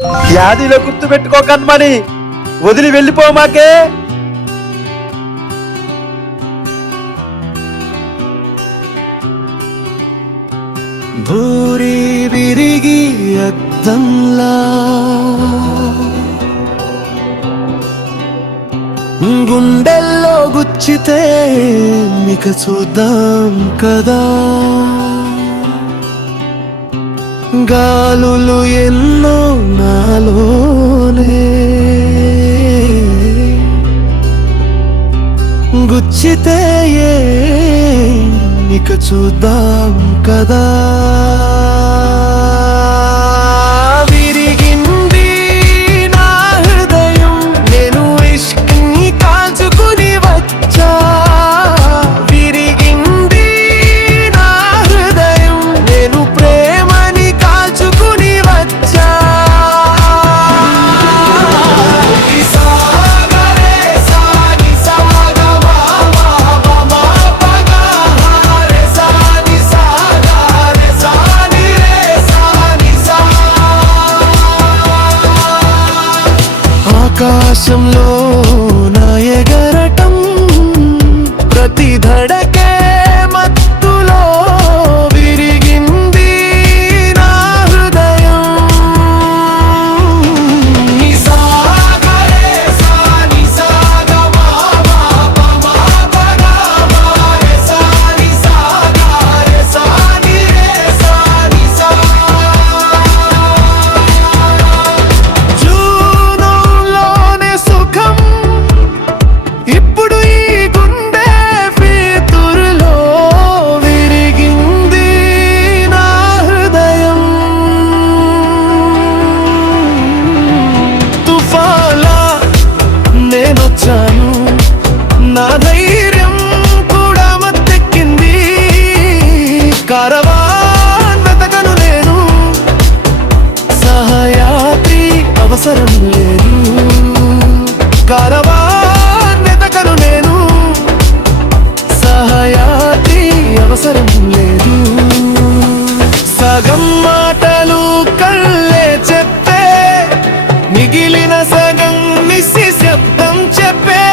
వ్యాధిలో గుర్తు పెట్టుకోకన్మని వదిలి వెళ్ళిపోమాకే. భూరి విరిగి అద్దంలా గుండెల్లో గుచ్చితే మిక చూద్దాం కదా. గాలులు ఎన్నో నాలోనే గుచ్చితే ఇక చూద్దాం కదా. విరిగింది నా హృదయం, నేను ఇష్క్ని కాల్చుకుని వచ్చా. విరిగింది నా హృదయం, నేను ప్రేమని కాల్చుకుని వచ్చా. ఆకాశంలో నా ఎగరటం, ప్రతి ధడకే మత్తులో విరిగింది నా హృదయం. నా ధైర్యం కూడా మత్తెక్కింది. కారవాన్ వెతకను నేను, సహయాత్రి అవసరం లేదు. కారవాన్ వెతకను నేను, సహయాత్రి అవసరం లేదు. సగం మాటలు కళ్ళే చెప్పే, మిగిలిన సగం మిస్సి శబ్దం చెప్పే.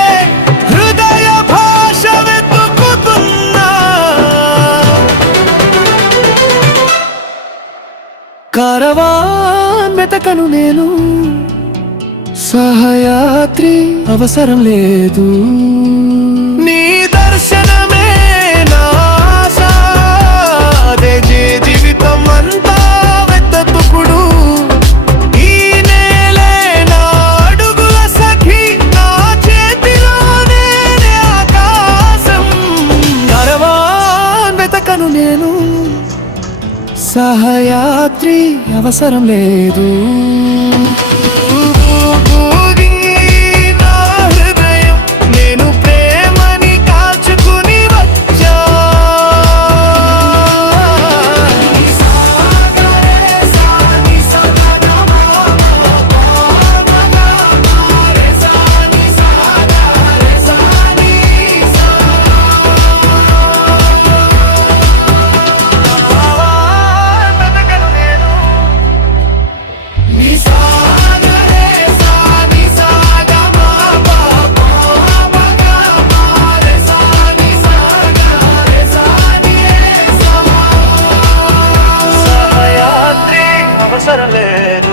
హృదయ భాష వెతుకుతున్నా, కారవాన్ వెతకను నేను, సహయాత్రి అవసరం లేదు. నీ దర్శనమే నా ఆశ, అదే జీవితం అంతా వెతుకుడు. ఈ నేలే నా అడుగుల సఖి, నా చేతిలోనే ఆకాశం. కారవాన్ వెతకను నేను, సహయాత్రి అవసరం లేదు. నా హృదయం, నేను ప్రేమని కాల్చుకుని వచ్చా. అవసరం లేదు.